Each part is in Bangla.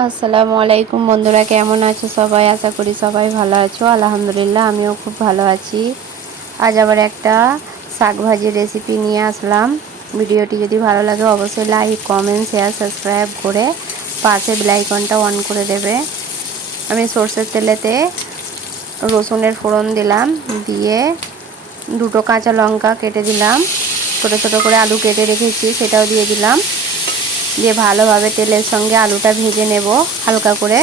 আসসালামু আলাইকুম বন্ধুরা, কেমন আছো সবাই? আশা করি সবাই ভালো আছো। আলহামদুলিল্লাহ আমিও খুব ভালো আছি। আজ আবার একটা শাক ভাজির রেসিপি নিয়ে আসলাম। ভিডিওটি যদি ভালো লাগে অবশ্যই লাইক, কমেন্ট, শেয়ার, সাবস্ক্রাইব করে পাশে বেল আইকনটা অন করে দেবে। আমি সরষের তেলেতে রসুনের ফোড়ন দিলাম, দিয়ে দুটো কাঁচা লঙ্কা কেটে দিলাম, ছোটো ছোটো করে আলু কেটে রেখেছি সেটাও দিয়ে দিলাম, দিয়ে ভালোভাবে তেলের সঙ্গে আলুটা ভেজে নেব হালকা করে।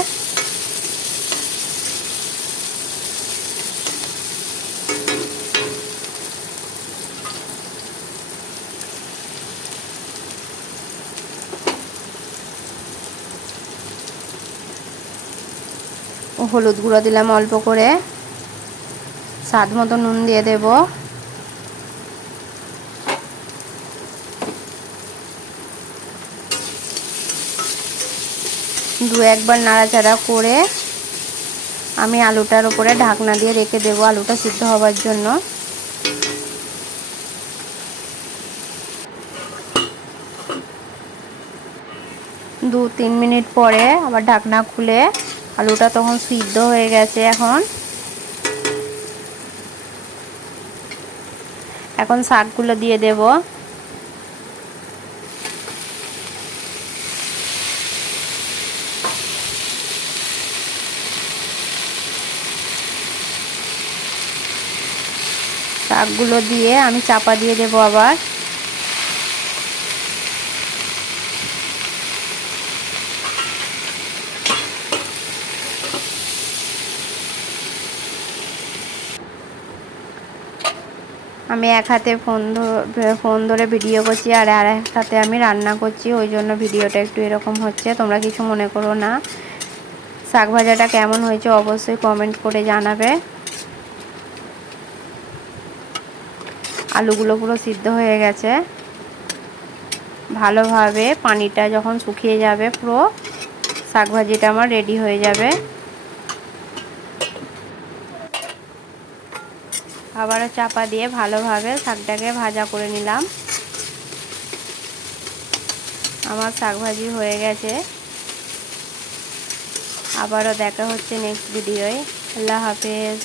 হলুদ গুঁড়ো দিলাম অল্প করে, স্বাদ মতো নুন দিয়ে দেব, দু একবার নাড়াচাড়া করে আমি আলুটার উপরে ঢাকনা দিয়ে রেখে দেব আলুটা সিদ্ধ হবার জন্য। 2-3 মিনিট পরে আবার ঢাকনা খুলে আলুটা তখন সিদ্ধ হয়ে গেছে। এখন শাকগুলো দিয়ে দেব। শাকগুলো দিয়ে আমি চাপা দিয়ে দেব আবার। আমি এক হাতে ফোন ধরে ভিডিও করছি আর এক হাতে আমি রান্না করছি, ওই জন্য ভিডিওটা একটু এরকম হচ্ছে, তোমরা কিছু মনে করো না। শাক ভাজাটা কেমন হয়েছে অবশ্যই কমেন্ট করে জানাবে। আলুগুলো পুরো সিদ্ধ হয়ে গেছে ভালোভাবে। পানিটা যখন শুকিয়ে যাবে পুরো শাক ভাজিটা আমার রেডি হয়ে যাবে। আবারও চাপা দিয়ে ভালোভাবে শাকটাকে ভাজা করে নিলাম। আমার শাক ভাজি হয়ে গেছে। আবারও দেখা হচ্ছে নেক্সট ভিডিওয়। আল্লাহ হাফেজ।